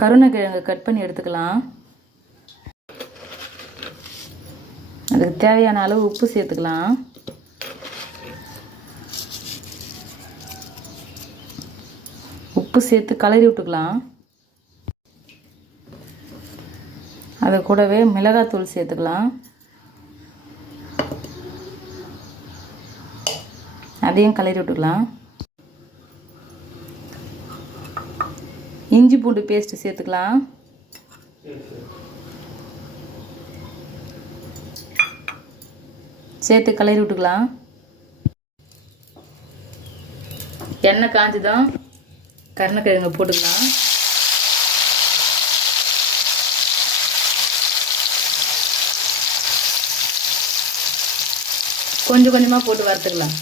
கருணைக்கிழங்கு cut பண்ணி எடுத்துக்கலாம். அதுக்கு தேவையான அளவு உப்பு சேர்த்துக்கலாம். உப்பு சேர்த்து கலரி விட்டுக்கலாம். அது கூடவே மிளகாத்தூள் சேர்த்துக்கலாம். அதையும் கலரி விட்டுக்கலாம். இஞ்சி பூண்டு பேஸ்ட்டு சேர்த்துக்கலாம். சேர்த்து கலரி விட்டுக்கலாம். எண்ணெய் காஞ்சதும் கருணக்கிழங்கு போட்டுக்கலாம். கொஞ்சம் கொஞ்சமாக போட்டு வறுத்துக்கலாம்.